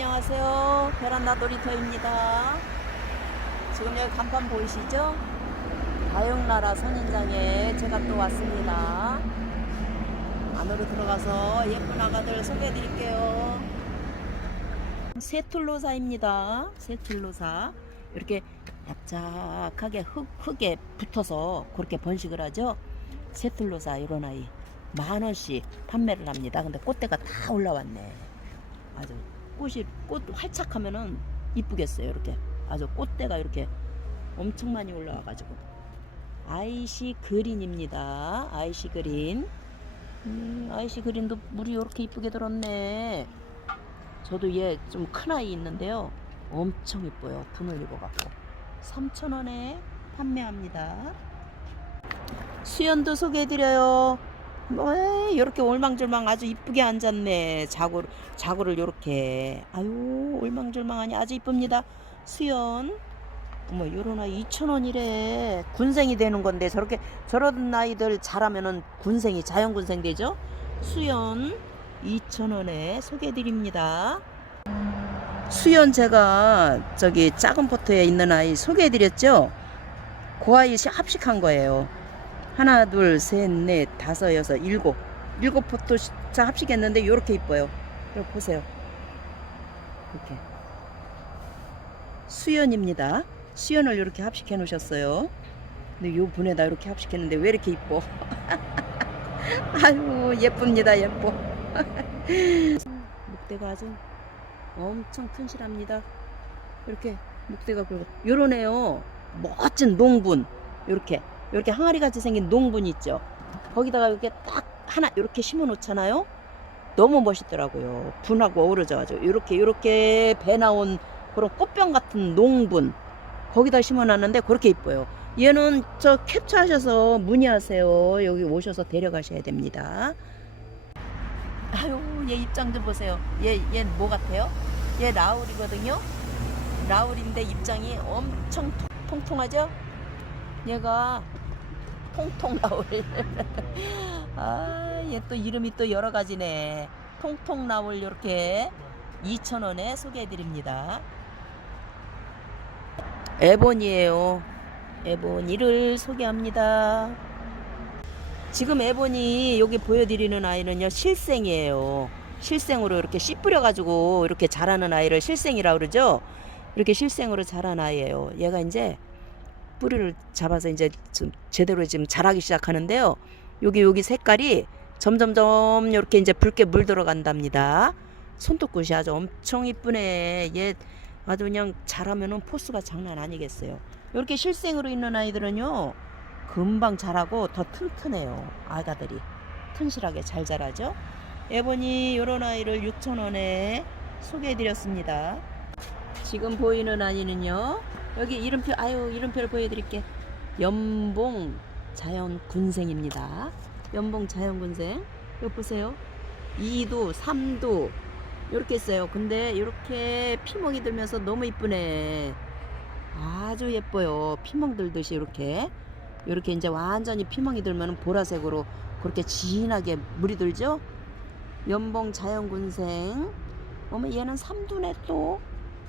안녕하세요. 베란다 놀이터입니다. 지금 여기 간판 보이시죠? 다육나라 선인장에 제가 또 왔습니다. 안으로 들어가서 예쁜 아가들 소개해 드릴게요. 세툴로사입니다. 세툴로사. 이렇게 납작하게 흙, 흙에 붙어서 그렇게 번식을 하죠. 세툴로사 이런 아이 만 원씩 판매를 합니다. 근데 꽃대가 다 올라왔네. 꽃이 꽃 활착하면은 이쁘겠어요. 이렇게 아주 꽃대가 이렇게 엄청 많이 올라와가지고 아이시 그린입니다. 아이시 그린. 음, 아이시 그린도 물이 이렇게 이쁘게 들었네. 저도 얘 좀 큰 아이 있는데요. 엄청 이뻐요. 분을 입어갖고 3,000원에 판매합니다. 수연도 소개해드려요. 뭐 이렇게 올망졸망 아주 이쁘게 앉았네. 자구 자구를 요렇게 아유 올망졸망하니 아주 이쁩니다. 수연 어머 요런 아이 2,000원이래. 군생이 되는 건데 저렇게 저런 아이들 자라면은 군생이 자연 군생 되죠? 수연 2,000원에 소개해 드립니다. 수연 제가 저기 작은 포트에 있는 아이 소개해 드렸죠? 그 아이 합식한 거예요. 하나, 둘, 셋, 넷, 다섯, 여섯, 일곱. 일곱 포트 자 합식했는데 이렇게 이뻐요. 이렇게 보세요. 이렇게. 수연입니다. 수연을 이렇게 합식해 놓으셨어요. 근데 요 분에다 이렇게 합식했는데 왜 이렇게 이뻐? 아유 예쁩니다 예뻐. 목대가 아주 엄청 튼실합니다. 이렇게 목대가 굵어. 요런 애요. 멋진 농분. 요렇게. 요렇게 항아리 같이 생긴 농분 있죠. 거기다가 이렇게 딱 하나 이렇게 심어 놓잖아요. 너무 멋있더라고요. 분하고 어우러져가지고 이렇게 이렇게 배 나온 그런 꽃병 같은 농분 거기다 심어놨는데 그렇게 이뻐요. 얘는 저 캡처하셔서 문의하세요. 여기 오셔서 데려가셔야 됩니다. 아유 얘 입장 좀 보세요. 얘얘뭐 같아요? 얘 라울이거든요. 라울인데 입장이 엄청 통- 통통하죠? 얘가 통통 라울. 아, 얘 또 이름이 또 여러 가지네. 통통 라울 이렇게 2,000원에 소개해 드립니다. 에보니예요. 에보니를 소개합니다. 지금 에보니 여기 보여드리는 아이는요 실생이에요. 실생으로 이렇게 씨 뿌려가지고 이렇게 자라는 아이를 실생이라 그러죠. 이렇게 실생으로 자란 아이예요. 얘가 이제 뿌리를 잡아서 이제 좀 제대로 지금 자라기 시작하는데요. 여기 여기 색깔이 점점점 이렇게 이제 붉게 물 들어간답니다. 손톱끝이 아주 엄청 이쁘네. 얘 아주 그냥 자라면은 포스가 장난 아니겠어요. 이렇게 실생으로 있는 아이들은요 금방 자라고 더 튼튼해요. 아가들이 튼실하게 잘 자라죠. 예보니 이런 아이를 6,000원에 소개해 드렸습니다. 지금 보이는 아이는요 여기 이름표 아유 이름표를 보여드릴게. 연봉 자연군생입니다. 연봉 자연군생. 여기 보세요. 2도 3도 이렇게 있어요. 근데 이렇게 피멍이 들면서 너무 이쁘네. 아주 예뻐요. 피멍 들듯이 이렇게. 이렇게 이제 완전히 피멍이 들면 보라색으로 그렇게 진하게 물이 들죠? 연봉 자연군생. 어머 얘는 3도네 또.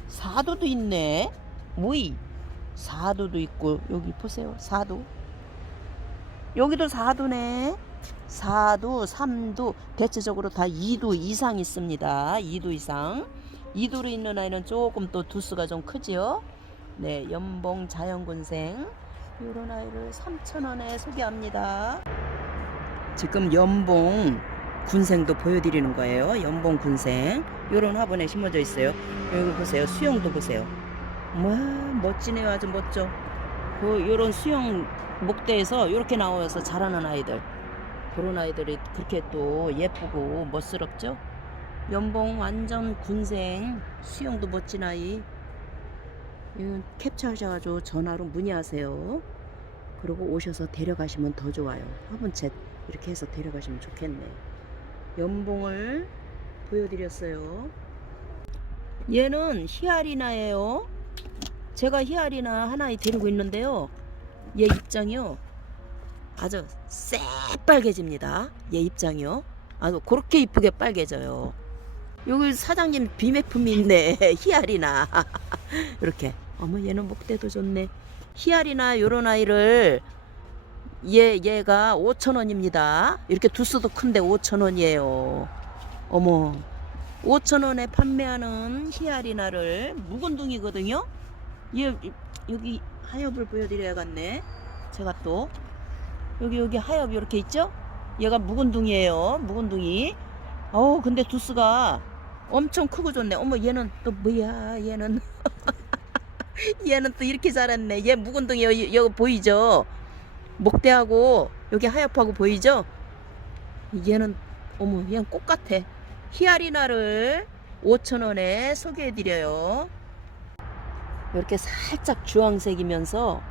4도도 있네. 뭐이? 4도도 있고 여기 보세요. 4도. 여기도 4도네. 4도, 3도 대체적으로 다 2도 이상 있습니다. 2도 이상. 2도로 있는 아이는 조금 또 두수가 좀 크지요. 네, 연봉 자연군생 이런 아이를 3,000원에 소개합니다. 지금 연봉 군생도 보여드리는 거예요. 연봉 군생 이런 화분에 심어져 있어요. 여기 보세요. 수영도 보세요. 와 멋지네요. 아주 멋져. 그 요런 수영 목대에서 이렇게 나와서 자라는 아이들. 그런 아이들이 그렇게 또 예쁘고 멋스럽죠. 연봉 완전 군생 수영도 멋진 아이. 캡처하셔가지고 전화로 문의하세요. 그리고 오셔서 데려가시면 더 좋아요. 화분채 이렇게 해서 데려가시면 좋겠네. 연봉을 보여드렸어요. 얘는 히아리나예요. 제가 히아리나 하나 데리고 있는데요. 얘 입장이요. 아주 새빨개집니다. 얘 입장이요. 아주 그렇게 이쁘게 빨개져요. 여기 사장님 비매품이 있네. 히알이나. 이렇게. 어머 얘는 목대도 좋네. 히알이나 요런 아이를 얘 얘가 5천 원입니다. 이렇게 두수도 큰데 5천 원이에요. 어머 5천 원에 판매하는 히알이나를 묵은둥이거든요. 얘 여기 하엽을 보여드려야겠네. 제가 또 여기 여기 하엽 이렇게 있죠? 얘가 묵은둥이에요. 묵은둥이. 어우 근데 두수가 엄청 크고 좋네. 어머 얘는 또 뭐야? 얘는 얘는 또 이렇게 자랐네. 얘 묵은둥이 여기, 여기 보이죠? 목대하고 여기 하얗하고 보이죠? 얘는 어머 얘는 꽃 같아. 히아리나를 5,000원에 소개해드려요. 이렇게 살짝 주황색이면서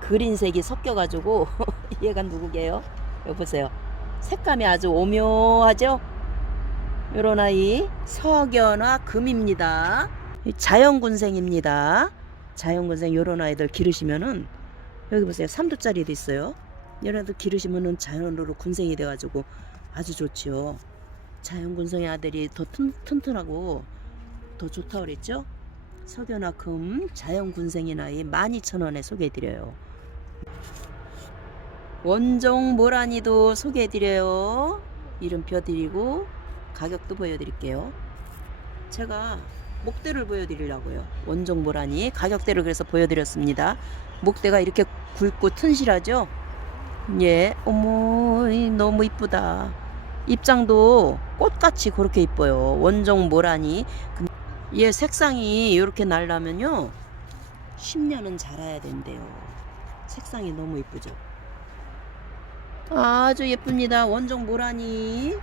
그린색이 섞여가지고 얘가 누구게요? 여기 보세요. 색감이 아주 오묘하죠? 요런 아이 석연화 금입니다. 자연군생입니다. 자연군생 요런 아이들 기르시면은 여기 보세요. 3두짜리도 있어요. 얘네들 기르시면은 자연으로 군생이 돼가지고 아주 좋지요. 자연군생의 아들이 더 튼, 튼튼하고 더 좋다고 그랬죠? 석연화 금 자연군생의 나이 12,000원에 소개해드려요. 원종 모란이도 소개해드려요. 이름표 드리고 가격도 보여드릴게요. 제가 목대를 보여드리려고요. 원종 모란이 가격대를 그래서 보여드렸습니다. 목대가 이렇게 굵고 튼실하죠? 예, 어머, 이 너무 이쁘다. 입장도 꽃같이 그렇게 이뻐요. 원종 모란이. 얘 색상이 이렇게 날라면요. 10년은 자라야 된대요. 색상이 너무 이쁘죠? 아주 예쁩니다. 원종 모란이.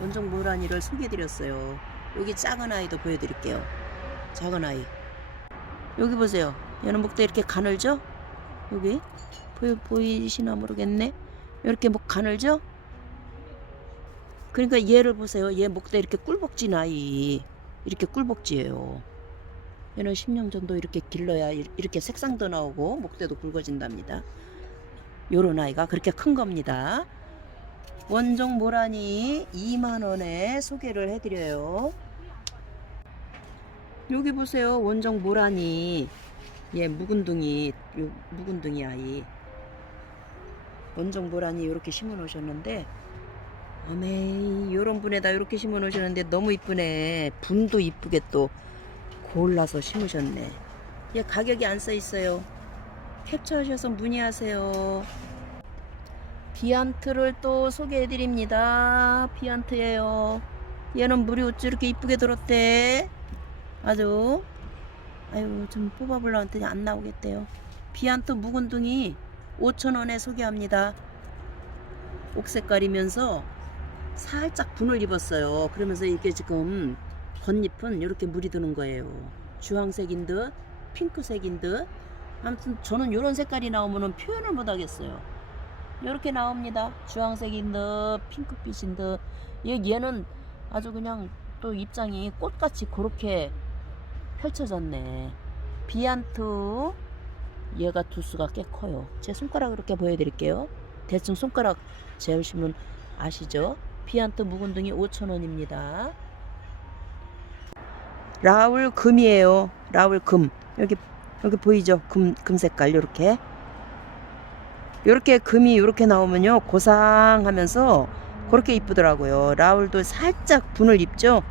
원종 모란이를 소개해드렸어요. 여기 작은 아이도 보여드릴게요. 작은 아이. 여기 보세요. 얘는 목대 이렇게 가늘죠? 여기 보이, 보이시나 모르겠네. 이렇게 목 가늘죠? 그러니까 얘를 보세요. 얘 목대 이렇게 꿀복진 아이. 이렇게 꿀복지예요. 얘는 10년 정도 이렇게 길러야 이- 이렇게 색상도 나오고 목대도 굵어진답니다. 요런 아이가 그렇게 큰 겁니다. 원종 모란이 2만원에 소개를 해드려요. 여기 보세요. 원종 모란이. 얘 묵은둥이, 요 묵은둥이 아이. 원종 모란이 이렇게 심어 놓으셨는데, 어메이, 요런 분에다 이렇게 심어 놓으셨는데 너무 이쁘네. 분도 이쁘게 또 골라서 심으셨네. 얘 가격이 안 써 있어요. 캡처하셔서 문의하세요. 비안트를 또 소개해 드립니다. 비안트예요. 얘는 물이 어찌 이렇게 이쁘게 들었대. 아주 아유 좀 뽑아보려고 했더니 안 나오겠대요. 비안트 묵은둥이 5,000원에 소개합니다. 옥색깔이면서 살짝 분을 입었어요. 그러면서 이게 지금 겉잎은 이렇게 물이 드는 거예요. 주황색인 듯, 핑크색인 듯. 아무튼 저는 이런 색깔이 나오면 표현을 못 하겠어요. 이렇게 나옵니다. 주황색인 듯, 핑크빛인 듯. 얘, 얘는 아주 그냥 또 입장이 꽃같이 그렇게 펼쳐졌네. 비안트 얘가 두수가 꽤 커요. 제 손가락 이렇게 보여드릴게요. 대충 손가락 재우시면 아시죠? 비안트 묵은둥이 5,000원입니다. 라울 금이에요. 라울 금. 여기 여기 보이죠? 금, 금 색깔 요렇게. 요렇게 금이 요렇게 나오면요. 고상하면서 그렇게 이쁘더라고요. 라울도 살짝 분을 입죠?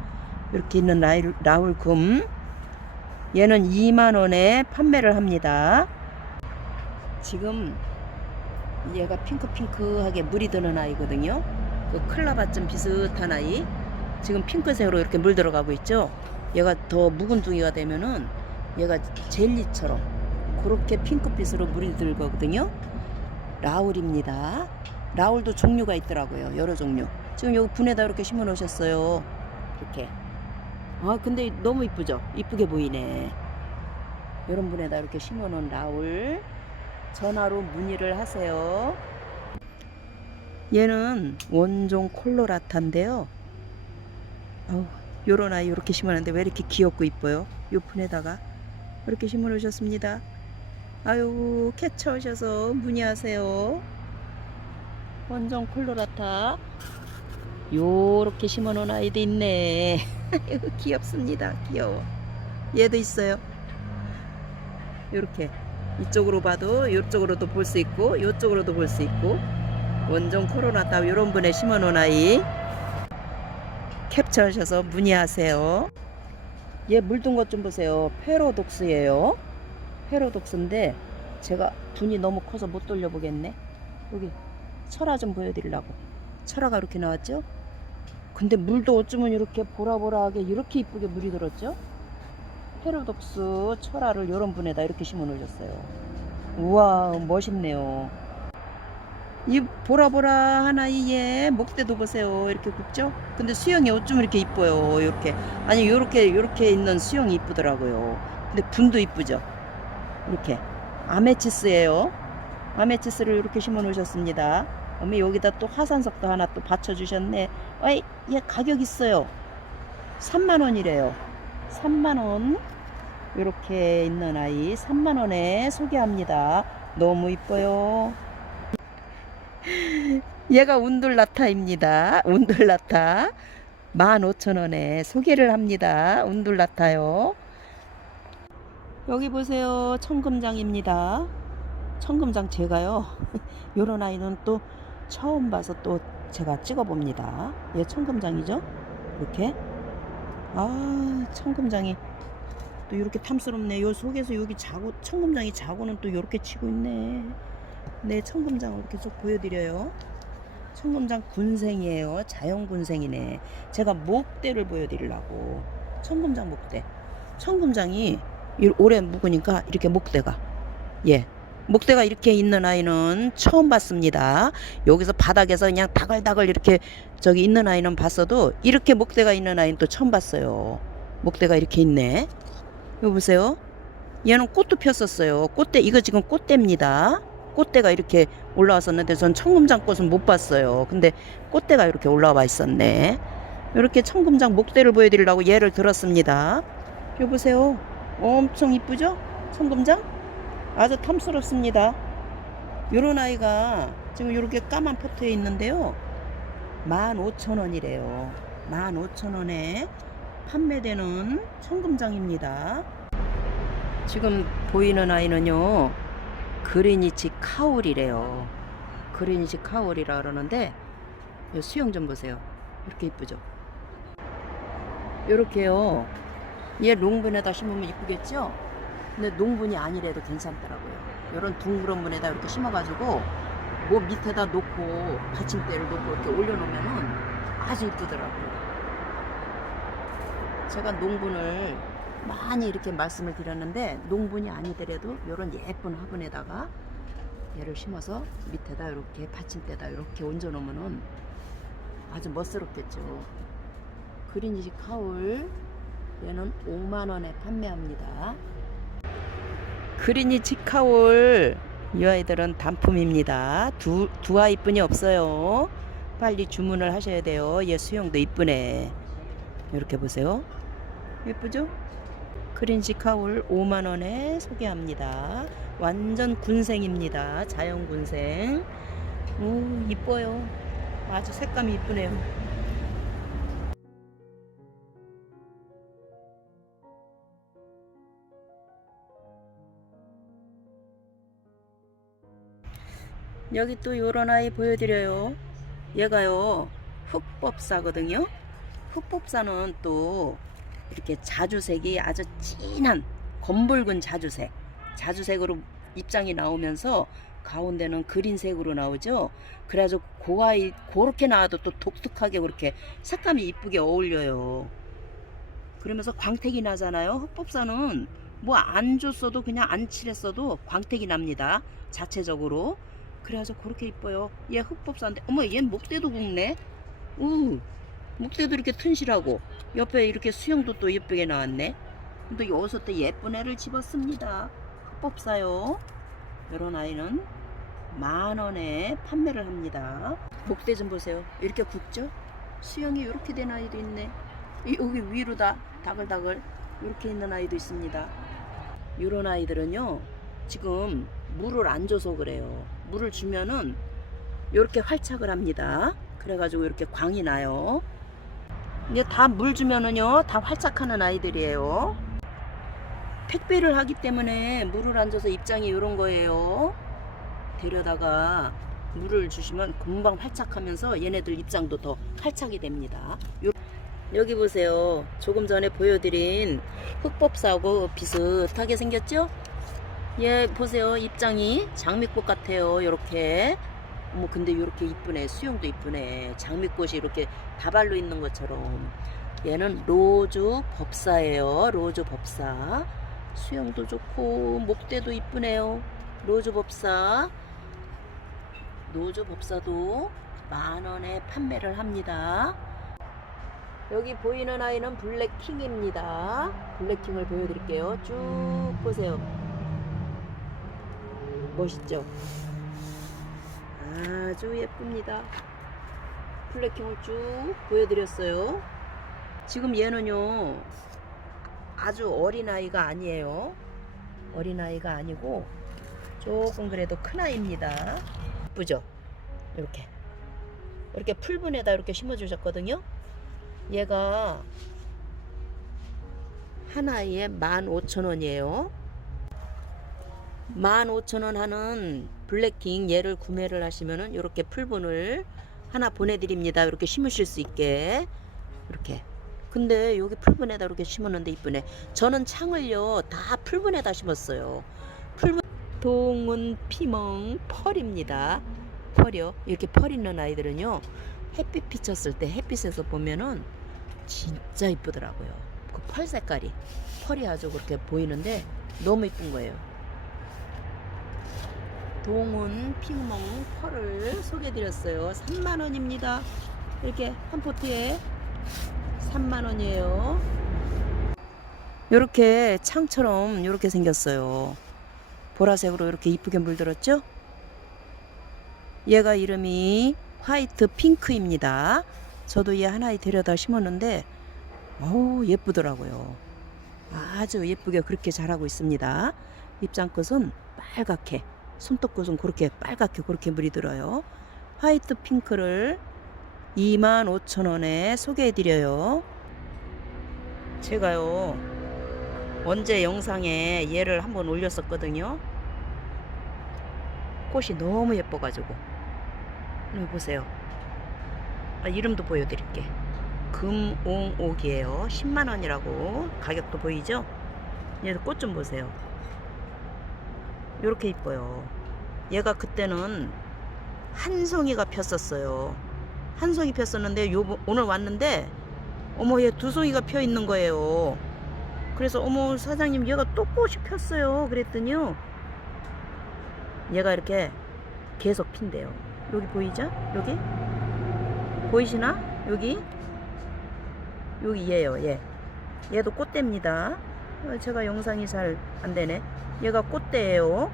이렇게 있는 라울, 라울 금. 얘는 2만 원에 판매를 합니다. 지금 얘가 핑크핑크하게 물이 드는 아이거든요. 그 클라바쯤 비슷한 아이. 지금 핑크색으로 이렇게 물 들어가고 있죠. 얘가 더 묵은 둥이가 되면은 얘가 젤리처럼 그렇게 핑크빛으로 물이 들거든요. 라울입니다. 라울도 종류가 있더라고요. 여러 종류. 지금 여기 분에다 이렇게 심어 놓으셨어요. 이렇게. 아 근데 너무 이쁘죠? 이쁘게 보이네. 이런 분에다 이렇게 심어 놓은 라울. 전화로 문의를 하세요. 얘는 원종 콜로라타인데요. 아우, 요런 아이 이렇게 심었는데 왜 이렇게 귀엽고 이뻐요? 요 분에다가 이렇게 심어 놓으셨습니다. 아유, 캡처 오셔서 문의하세요. 원종 콜로라타. 요렇게 심어 놓은 아이도 있네. 귀엽습니다. 귀여워. 얘도 있어요. 요렇게 이쪽으로 봐도 이쪽으로도 볼 수 있고 이쪽으로도 볼 수 있고 원종 코로나 따 요런 분에 심어 놓은 아이 캡처하셔서 문의하세요. 얘 물든 것 좀 보세요. 페로독스예요. 페로독스인데 제가 분이 너무 커서 못 돌려보겠네. 여기 철화 좀 보여드리려고. 철화가 이렇게 나왔죠? 근데 물도 어쩌면 이렇게 보라보라하게 이렇게 이쁘게 물이 들었죠? 페로독스 철화를 이런 분에다 이렇게 심어 놓으셨어요. 우와 멋있네요. 이 보라보라한 아이의 목대도 보세요. 이렇게 굽죠? 근데 수영이 어쩜 이렇게 이뻐요. 이렇게 아니 요렇게 요렇게 있는 수영이 이쁘더라고요. 근데 분도 이쁘죠? 이렇게 아메치스예요. 아메치스를 이렇게 심어 놓으셨습니다. 어머 여기다 또 화산석도 하나 또 받쳐 주셨네. 아이 얘 가격 있어요. 3만 원이래요. 3만 원. 이렇게 있는 아이 3만 원에 소개합니다. 너무 이뻐요. 얘가 운둘라타입니다. 운둘라타 15,000원에 소개를 합니다. 운둘라타요. 여기 보세요. 청금장입니다. 청금장 제가요. 요런 아이는 또 처음 봐서 또 제가 찍어 봅니다. 얘 청금장이죠? 이렇게. 아, 청금장이 또 이렇게 탐스럽네. 요 속에서 여기 자고 청금장이 자고는 또 이렇게 치고 있네. 네, 청금장을 쭉 보여드려요. 청금장 군생이에요. 자연 군생이네. 제가 목대를 보여드리려고. 청금장 목대. 청금장이 이- 오래 묵으니까 이렇게 목대가 예. 목대가 이렇게 있는 아이는 처음 봤습니다. 여기서 바닥에서 그냥 다글다글 이렇게 저기 있는 아이는 봤어도 이렇게 목대가 있는 아이는 또 처음 봤어요. 목대가 이렇게 있네. 이거 보세요. 얘는 꽃도 폈었어요. 꽃대 이거 지금 꽃대입니다. 꽃대가 이렇게 올라왔었는데 전 청금장 꽃은 못 봤어요. 근데 꽃대가 이렇게 올라와 있었네. 이렇게 청금장 목대를 보여드리려고 얘를 들었습니다. 이거 보세요. 엄청 이쁘죠? 청금장? 아주 탐스럽습니다. 요런 아이가 지금 이렇게 까만 포트에 있는데요. 15,000원이래요. 15,000원에 판매되는 청금장입니다. 지금 보이는 아이는요. 그리니치 카울이래요. 그리니치 카울이라 그러는데 요 수영 좀 보세요. 이렇게 이쁘죠? 요렇게요. 얘 롱분에다 심으면 이쁘겠죠? 근데 농분이 아니래도 괜찮더라고요. 이런 둥그런 분에다 이렇게 심어가지고 뭐 밑에다 놓고 받침대를 놓고 이렇게 올려놓으면은 아주 이쁘더라고요. 제가 농분을 많이 이렇게 말씀을 드렸는데 농분이 아니더라도 이런 예쁜 화분에다가 얘를 심어서 밑에다 이렇게 받침대다 이렇게 얹어놓으면은 아주 멋스럽겠죠. 그린지 카울 얘는 5만 원에 판매합니다. 그린이 치 카올 이 아이들은 단품입니다. 두, 두 아이뿐이 없어요. 빨리 주문을 하셔야 돼요. 얘 수영도 이쁘네. 이렇게 보세요. 예쁘죠? 그린지 카울 5만원에 소개합니다. 완전 군생입니다. 자연 군생. 오, 이뻐요. 아주 색감이 이쁘네요. 여기 또 요런 아이 보여드려요. 얘가요, 흑법사거든요. 흑법사는 또 이렇게 자주색이 아주 진한 검붉은 자주색. 자주색으로 입장이 나오면서 가운데는 그린색으로 나오죠. 그래가지고 그 아이, 그렇게 나와도 또 독특하게 그렇게 색감이 이쁘게 어울려요. 그러면서 광택이 나잖아요. 흑법사는 뭐 안 줬어도 그냥 안 칠했어도 광택이 납니다. 자체적으로. 그래가지고 그렇게 이뻐요. 얘 흑법사인데, 어머, 얘 목대도 굵네. 우, 목대도 이렇게 튼실하고 옆에 이렇게 수영도 또 예쁘게 나왔네. 근데 여기서 또 예쁜 애를 집었습니다. 흑법사요. 이런 아이는 만 원에 판매를 합니다. 목대 좀 보세요. 이렇게 굵죠? 수영이 이렇게 된 아이도 있네. 이- 여기 위로 다 다글다글 이렇게 있는 아이도 있습니다. 이런 아이들은요. 지금 물을 안 줘서 그래요. 물을 주면은 이렇게 활착을 합니다. 그래가지고 이렇게 광이 나요. 이제 다 물 주면은요, 다 활짝하는 아이들이에요. 택배를 하기 때문에 물을 안 줘서 입장이 이런 거예요. 데려다가 물을 주시면 금방 활짝하면서 얘네들 입장도 더 활짝이 됩니다. 요- 여기 보세요. 조금 전에 보여드린 흑법사하고 비슷하게 생겼죠? 얘 보세요. 입장이 장미꽃 같아요. 이렇게. 어머 근데 이렇게 이쁘네. 수영도 이쁘네. 장미꽃이 이렇게 다발로 있는 것처럼. 얘는 로즈 법사예요. 로즈 법사. 수영도 좋고 목대도 이쁘네요. 로즈 법사. 로즈 법사도 만 원에 판매를 합니다. 여기 보이는 아이는 블랙킹입니다. 블랙킹을 보여드릴게요. 쭉 보세요. 멋있죠? 아주 예쁩니다. 블랙킹을 쭉 보여드렸어요. 지금 얘는요, 아주 어린아이가 아니에요. 어린아이가 아니고, 조금 그래도 큰아이입니다. 예쁘죠? 이렇게. 이렇게 풀분에다 이렇게 심어주셨거든요. 얘가 하나에 15,000원이에요. 15,000원 하는 블랙킹 얘를 구매를 하시면은 이렇게 풀분을 하나 보내드립니다. 이렇게 심으실 수 있게 이렇게. 근데 여기 풀분에다 이렇게 심었는데 이쁘네. 저는 창을요 다 풀분에다 심었어요. 풀분 동은 피멍 펄입니다. 펄이요. 이렇게 펄 있는 아이들은요 햇빛 비쳤을 때 햇빛에서 보면은 진짜 이쁘더라고요. 그 펄 색깔이 펄이 아주 그렇게 보이는데 너무 이쁜 거예요. 동운 핑멍 펄을 소개드렸어요. 3만 원입니다. 이렇게 한 포트에 3만 원이에요. 이렇게 창처럼 이렇게 생겼어요. 보라색으로 이렇게 이쁘게 물들었죠? 얘가 이름이 화이트 핑크입니다. 저도 얘 하나에 데려다 심었는데 어우 예쁘더라고요. 아주 예쁘게 그렇게 자라고 있습니다. 입장 끝은 빨갛게 손톱 끝은 그렇게 빨갛게 그렇게 물이 들어요. 화이트 핑크를 25,000원에 소개해 드려요. 제가요 언제 영상에 얘를 한번 올렸었거든요. 꽃이 너무 예뻐가지고 여기 보세요. 아, 이름도 보여드릴게. 금옹옥이에요. 10만 원이라고 가격도 보이죠? 얘도 꽃 좀 보세요. 이렇게 이뻐요. 얘가 그때는 한 송이가 폈었어요. 한 송이 폈었는데 요 오늘 왔는데 어머 얘 두 송이가 펴 있는 거예요. 그래서 어머 사장님 얘가 또 꽃이 폈어요. 그랬더니요. 얘가 이렇게 계속 핀대요. 여기 보이죠? 여기 보이시나? 여기 여기 얘요. 얘. 얘도 꽃대입니다. 어, 제가 영상이 잘 안 되네. 얘가 꽃대예요.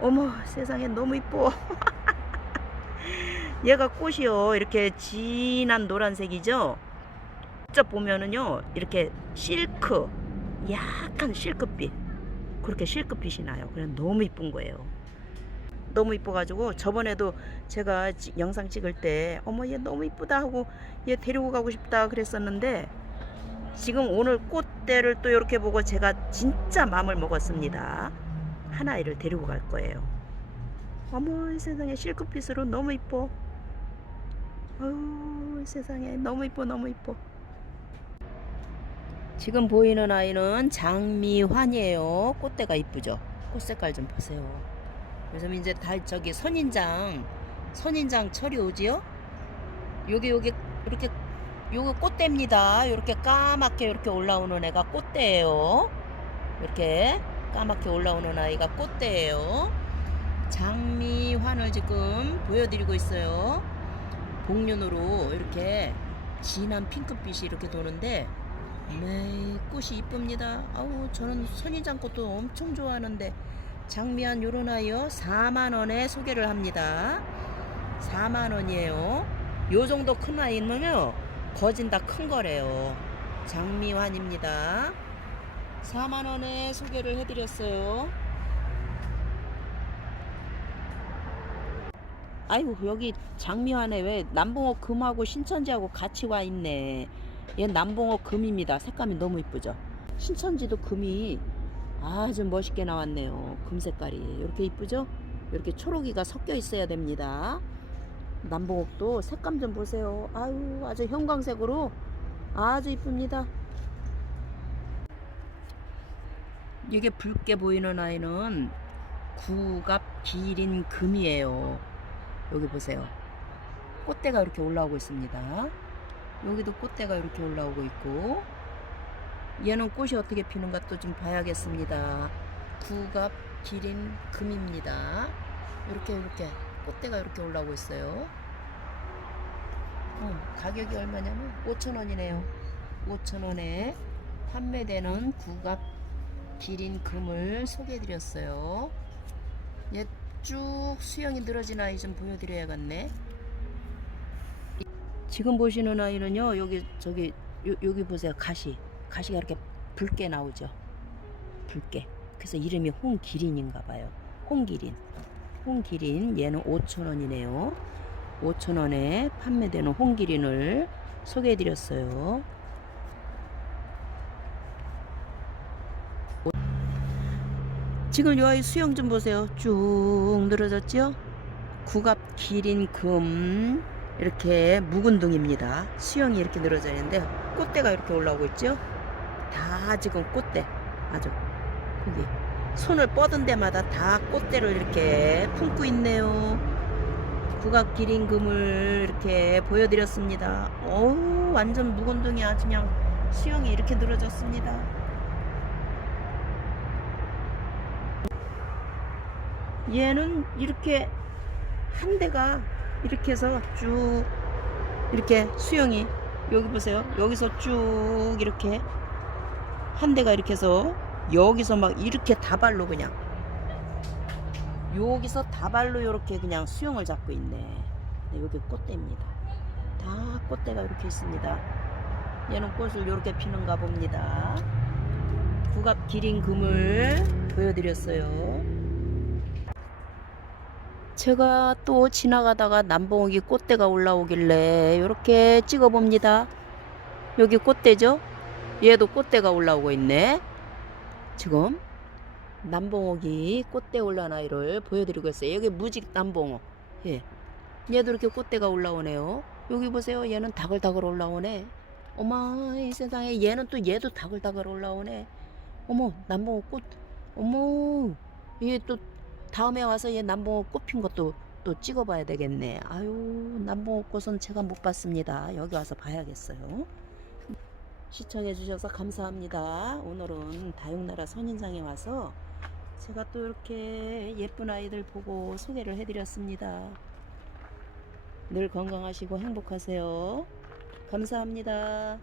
어머 세상에 너무 이뻐. 얘가 꽃이요. 이렇게 진한 노란색이죠. 직접 보면은요. 이렇게 실크 약간 실크빛 그렇게 실크빛이 나요. 그냥 너무 이쁜 거예요. 너무 이뻐가지고 저번에도 제가 찌- 영상 찍을 때 어머 얘 너무 이쁘다 하고 얘 데리고 가고 싶다 그랬었는데 지금 오늘 꽃대를 또 이렇게 보고 제가 진짜 마음을 먹었습니다. 하나이를 데리고 갈 거예요. 어머 이 세상에 실크빛으로 너무 이뻐. 어우 세상에 너무 이뻐 너무 이뻐. 지금 보이는 아이는 장미환이에요. 꽃대가 이쁘죠? 꽃 색깔 좀 보세요. 요즘 이제 다 저기 선인장 선인장 철이 오지요? 여기 여기 이렇게 요거 꽃대입니다. 이렇게 까맣게 이렇게 올라오는 애가 꽃대예요. 이렇게 까맣게 올라오는 아이가 꽃대예요. 장미환을 지금 보여드리고 있어요. 복륜으로 이렇게 진한 핑크빛이 이렇게 도는데 네, 꽃이 이쁩니다. 아우 저는 선인장 꽃도 엄청 좋아하는데 장미한 요런 아이요 4만 원에 소개를 합니다. 4만 원이에요. 요 정도 큰 아이는요 거진 다 큰 거래요. 장미환입니다. 4만 원에 소개를 해드렸어요. 아이고 여기 장미화네 왜 남봉어 금하고 신천지하고 같이 와 있네. 얘 남봉어 금입니다. 색감이 너무 이쁘죠. 신천지도 금이 아주 멋있게 나왔네요. 금 색깔이 이렇게 이쁘죠? 이렇게 초록이가 섞여 있어야 됩니다. 남봉옥도 색감 좀 보세요. 아유 아주 형광색으로 아주 이쁩니다. 이게 붉게 보이는 아이는 구갑 기린 금이에요. 여기 보세요. 꽃대가 이렇게 올라오고 있습니다. 여기도 꽃대가 이렇게 올라오고 있고 얘는 꽃이 어떻게 피는가 또 좀 봐야겠습니다. 구갑 기린 금입니다. 이렇게 이렇게 꽃대가 이렇게 올라오고 있어요. 어, 가격이 얼마냐면 5,000원이네요. 5,000원에 판매되는 구갑 기린 금을 소개해드렸어요. 얘 쭉 수영이 늘어진 아이 좀 보여드려야겠네. 지금 보시는 아이는요, 여기 저기 요, 여기 보세요, 가시, 가시가 이렇게 붉게 나오죠. 붉게. 그래서 이름이 홍기린인가 봐요. 홍기린. 홍기린 얘는 5,000원이네요. 5,000원에 판매되는 홍기린을 소개해 드렸어요. 지금 요 아이 수영 좀 보세요. 쭉 늘어졌죠? 구갑 기린 금 이렇게 묵은 둥입니다. 수영이 이렇게 늘어져 있는데 꽃대가 이렇게 올라오고 있죠? 다 지금 꽃대 아주 여기 손을 뻗은 데마다 다 꽃대를 이렇게 품고 있네요. 구갑 기린 금을 이렇게 보여드렸습니다. 어우 완전 묵은 둥이 아주 그냥 수영이 이렇게 늘어졌습니다. 얘는 이렇게 한 대가 이렇게 해서 쭉 이렇게 수영이 여기 보세요. 여기서 쭉 이렇게 한 대가 이렇게 해서 여기서 막 이렇게 다발로 그냥 여기서 다발로 이렇게 그냥 수영을 잡고 있네. 네, 여기 꽃대입니다. 다 꽃대가 이렇게 있습니다. 얘는 꽃을 이렇게 피는가 봅니다. 구갑 기린 금을 보여드렸어요. 제가 또 지나가다가 남봉옥이 꽃대가 올라오길래 이렇게 찍어봅니다. 여기 꽃대죠? 얘도 꽃대가 올라오고 있네. 지금 남봉옥이 꽃대 올라온 아이를 보여드리고 있어요. 여기 무직 남봉옥. 예. 얘도 이렇게 꽃대가 올라오네요. 여기 보세요. 얘는 다글다글 올라오네. 어머 이 세상에 얘는 또 얘도 다글다글 올라오네. 어머 남봉옥 꽃. 어머 얘또 다음에 와서 얘 남봉옥 꽃 핀 것도 또 찍어봐야 되겠네. 아유 남봉옥 꽃은 제가 못 봤습니다. 여기 와서 봐야겠어요. 시청해 주셔서 감사합니다. 오늘은 다육나라 선인상에 와서 제가 또 이렇게 예쁜 아이들 보고 소개를 해드렸습니다. 늘 건강하시고 행복하세요. 감사합니다.